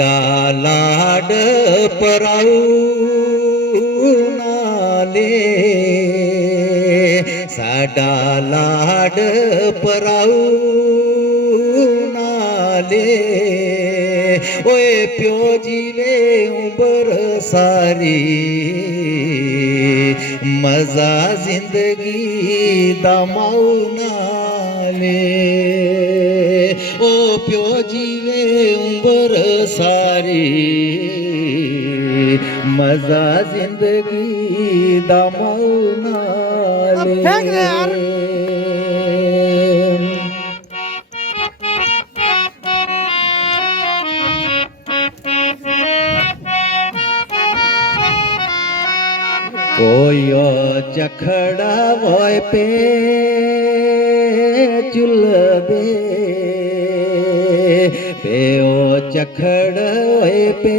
साडा लाड पराऊ नाले साडा लाड पराऊ नाले ओए प्यो जीवे उबर सारी मजा जिंदगी दमाऊ नाले ओ प्यो जीवे उबर सारी मजा जिंदगी दमाऊ नाले कोयो चखड़ा वोय पे चुल दे पेओ चखड़ वोय पे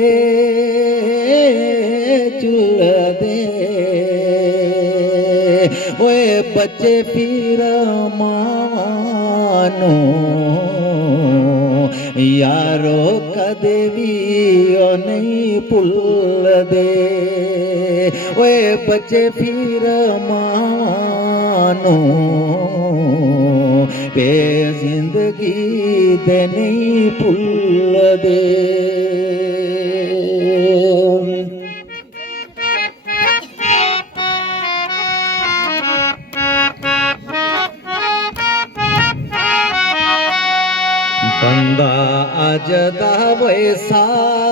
चुल दे ओए बच्चे फिर मानो यारो कदेवी ओ नहीं पुल दे ओए बच्चे फिर मानो पे जिंदगी दे नहीं पुल दे बंदा आज दावे साबर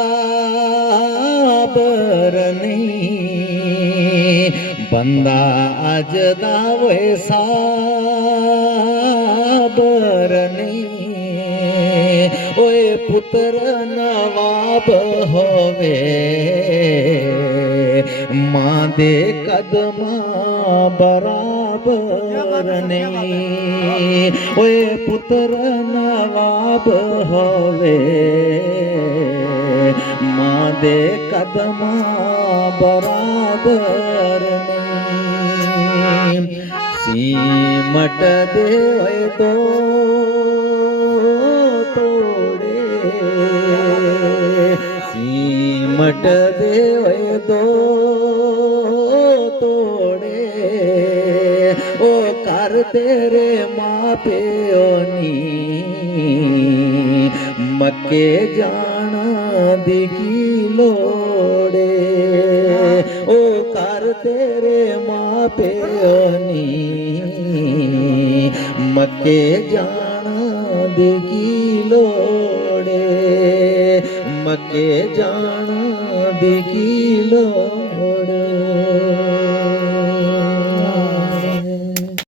नहीं बंदा आज दावे साबर नहीं ओए पुत्र नवाब होवे माँ दे कदमा बराबर नहीं ओए पुत्र नवाब होवे माँ दे कदमा बराबर नहीं सीमट दे ओए दो तोड़े सीमट दे ओए दो तोड़े ओ कर तेरे माँ प्योनी मक्के जाना दिखी लोड़े ओ कर तेरे माँ प्योनी मक्के जाना दिखी लोड़े मक्के जाना दिखी लोड़े